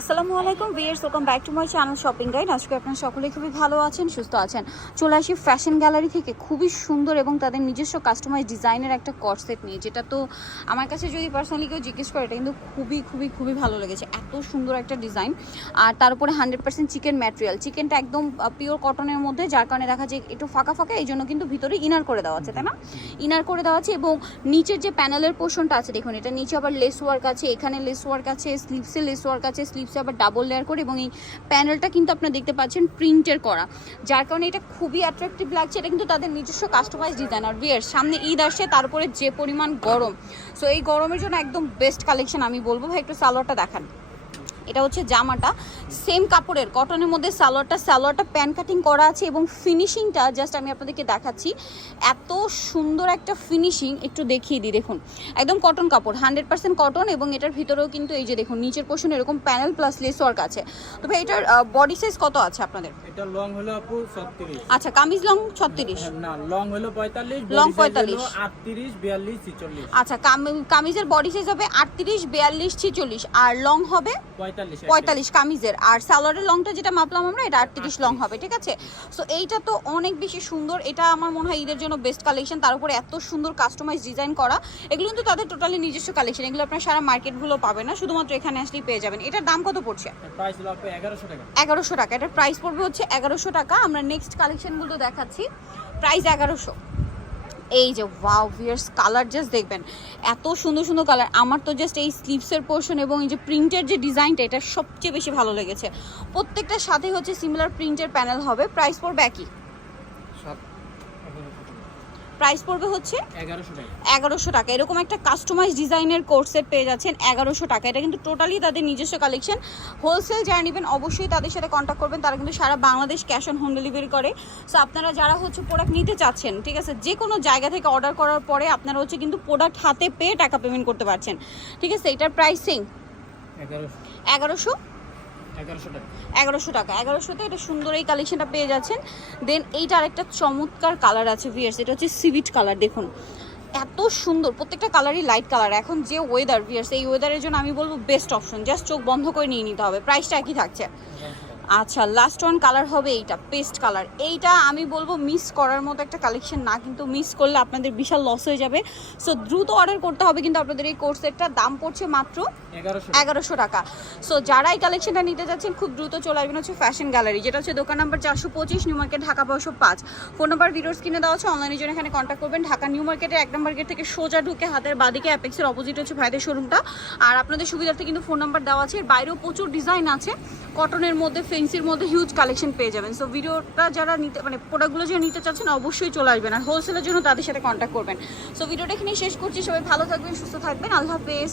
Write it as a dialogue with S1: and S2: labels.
S1: আসসালামু আলাইকুম viewers welcome back to my channel shopping guide আজকে আপনারা সকলে খুবই ভালো আছেন, সুস্থ আছেন। চলে আসি ফ্যাশন গ্যালারি থেকে। খুবই সুন্দর এবং তাদের নিজস্ব কাস্টমাইজ ডিজাইনের একটা কট সেট নিয়ে, যেটা তো আমার কাছে যদি পার্সোনালি কেউ জিজ্ঞেস করে, এটা কিন্তু খুবই খুবই খুবই ভালো লেগেছে। এত সুন্দর একটা ডিজাইন আর তার উপরে হান্ড্রেড পার্সেন্ট চিকেন ম্যাটেরিয়াল চিকেনটা একদম পিওর কটনের মধ্যে, যার কারণে দেখা যায় একটু ফাঁকা ফাঁকা, এই জন্য কিন্তু ভিতরে ইনার করে দেওয়া আছে, তাই না? ইনার করে দেওয়া আছে এবং নিচের যে প্যানেলের পোর্শনটা আছে, দেখুন, এটা নিচে আবার লেস ওয়ার্ক আছে, এখানে লেস ওয়ার্ক আছে স্লিপসে লেস ওয়ার্ক আছে স্লিপসে আবার ডাবল লেয়ার করে এবং এই প্যানেলটা কিন্তু আপনারা দেখতে পাচ্ছেন প্রিন্টের করা। যার কারণে এটা খুবই অ্যাট্রাকটিভ লাগছে। এটা কিন্তু তাদের নিজস্ব কাস্টমাইজ ডিজাইন আর বিয়ার সামনে ঈদ আসে তারপরে যে পরিমাণ গরম। সো এই গরমের জন্য একদম বেস্ট কালেকশন আমি বলব। ভাই, একটু সালোয়ারটা দেখান। এটা হচ্ছে জামাটা সেম কাপড়ের কটনের মধ্যে সালোয়ারটা সালোয়ারটা প্যান কাটিং করা আছে এবং ফিনিশিংটা জাস্ট আমি আপনাদেরকে দেখাচ্ছি। এত সুন্দর একটা ফিনিশিং একটু দেখিয়ে দিই দেখুন। একদম কটন কাপড় হান্ড্রেড পার্সেন্ট কটন এবং এটার ভিতরেও কিন্তু এই যে দেখুন নিচের পোর্শন এরকম প্যানেল প্লাস লেস ওয়ার্ক আছে। তো ভাই এটার বডি সাইজ কত আছে আপনাদের?
S2: এটা লং হলো আপু 36
S1: আচ্ছা কামিজ লং ছত্রিশ?
S2: না লং হলো 45
S1: Long 45
S2: 38 42 46
S1: আচ্ছা কামি- কামিজের বডি সাইজ হবে আটত্রিশ বিয়াল্লিশ ছিচল্লিশ। আর লং হবে?
S2: 45
S1: পঁয়তাল্লিশ কামিজের। আর সালোয়ারের লংটা যেটা মাপলাম আমরা এটা আটত্রিশ লং হবে ঠিক আছে? সো এইটা তো অনেক বেশি সুন্দর। এটা আমার মনে হয় ঈদের জন্য বেস্ট কালেকশন তার উপরে এত সুন্দর কাস্টমাইজ ডিজাইন করা। এগুলো কিন্তু তাদের টোটালি নিজস্ব কালেকশন এগুলো আপনার সারা মার্কেটগুলো পাবেন না। শুধুমাত্র এখানে আসলেই পেয়ে যাবেন। এটার দাম কত পড়ছে?
S2: প্রাইস হলো আপু 1100 টাকা।
S1: এগারোশো টাকা। এটার প্রাইস পড়বে হচ্ছে এগারোশো টাকা। আমরা নেক্সট কালেকশনগুলো দেখাচ্ছি। প্রাইস এগারোশো। এই যে ওয়াও ভিয়ার্স কালার জাস্ট দেখবেন। এত সুন্দর সুন্দর কালার আমার তো জাস্ট এই স্লিভসের পোর্শন এবং এই যে প্রিন্টের যে ডিজাইনটা এটা সবচেয়ে বেশি ভালো লেগেছে। প্রত্যেকটার সাথেই হচ্ছে সিমিলার প্রিন্টের প্যানেল হবে প্রাইস পড়বে একই। প্রাইস পড়বে হচ্ছে এগারোশো টাকা। এরকম একটা কাস্টমাইজ ডিজাইনের কোর্সেট পেয়ে যাচ্ছেন এগারোশো টাকা। এটা কিন্তু টোটালি তাদের নিজস্ব কালেকশন হোলসেল যারা নেবেন অবশ্যই তাদের সাথে কন্ট্যাক্ট করবেন। তারা কিন্তু সারা Bangladesh cash on home delivery করে। সো আপনারা যারা হচ্ছে প্রোডাক্ট নিতে চাচ্ছেন ঠিক আছে যে কোনো জায়গা থেকে অর্ডার করার পরে আপনারা হচ্ছে কিন্তু প্রোডাক্ট হাতে পেয়ে টাকা পেমেন্ট করতে পারছেন। ঠিক আছে এটার প্রাইসিং
S2: 1100
S1: এগারোশো
S2: 1100 টাকা
S1: এগারোশো টাকা। এগারোশোতে এটা সুন্দর এই কালেকশনটা পেয়ে যাচ্ছেন। দেন এইটা আরেকটা চমৎকার কালার আছে ভিয়ার্স এটা হচ্ছে সিভিট কালার দেখুন। এত সুন্দর প্রত্যেকটা কালারই লাইট কালার এখন যে ওয়েদার ভিয়ার্স এই ওয়েদারের জন্য আমি বলব বেস্ট অপশন জাস্ট চোখ বন্ধ করে নিয়ে নিতে হবে। প্রাইসটা একই থাকছে। আচ্ছা লাস্ট ওয়ান কালার হবে এইটা পেস্ট কালার এইটা আমি বলব মিস করার মতো একটা কালেকশন না কিন্তু মিস করলে আপনাদের বিশাল লস হয়ে যাবে। সো দ্রুত অর্ডার করতে হবে কিন্তু আপনাদের এই কোর্সেরটা দাম পড়ছে মাত্র
S2: 1100
S1: এগারোশো টাকা। সো যারা এই কালেকশনটা নিতে যাচ্ছেন খুব দ্রুত চলে আসবেন হচ্ছে ফ্যাশন গ্যালারি যেটা হচ্ছে দোকান নাম্বার চারশো পঁচিশ নিউ মার্কেট ঢাকা বারোশো পাঁচ। ফোন নাম্বার ভিডিওস কিনে দেওয়া হচ্ছে অনলাইনের জন্য এখানে কন্ট্যাক্ট করবেন। ঢাকা নিউ মার্কেটের এক নম্বর গেট থেকে সোজা ঢুকে হাতের বাদিকে অ্যাপেক্সের অপোজিট হচ্ছে ভাইদের শোরুমটা আর আপনাদের সুবিধার্থে কিন্তু ফোন নাম্বার দেওয়া আছে। বাইরেও প্রচুর ডিজাইন আছে। কটনের মধ্যে ফেন্সির মধ্যে হিউজ কালেকশন পেয়ে যাবেন। সো ভিডিওটা যারা নিতে মানে প্রোডাক্টগুলো যারা নিতে চাচ্ছেন, অবশ্যই চলে আসবেন। আর হোলসেলের জন্য তাদের সাথে কন্ট্যাক্ট করবেন। সো ভিডিওটা এখানেই শেষ করছি। সবাই ভালো থাকবেন, সুস্থ থাকবেন। আল্লাহ হাফেজ।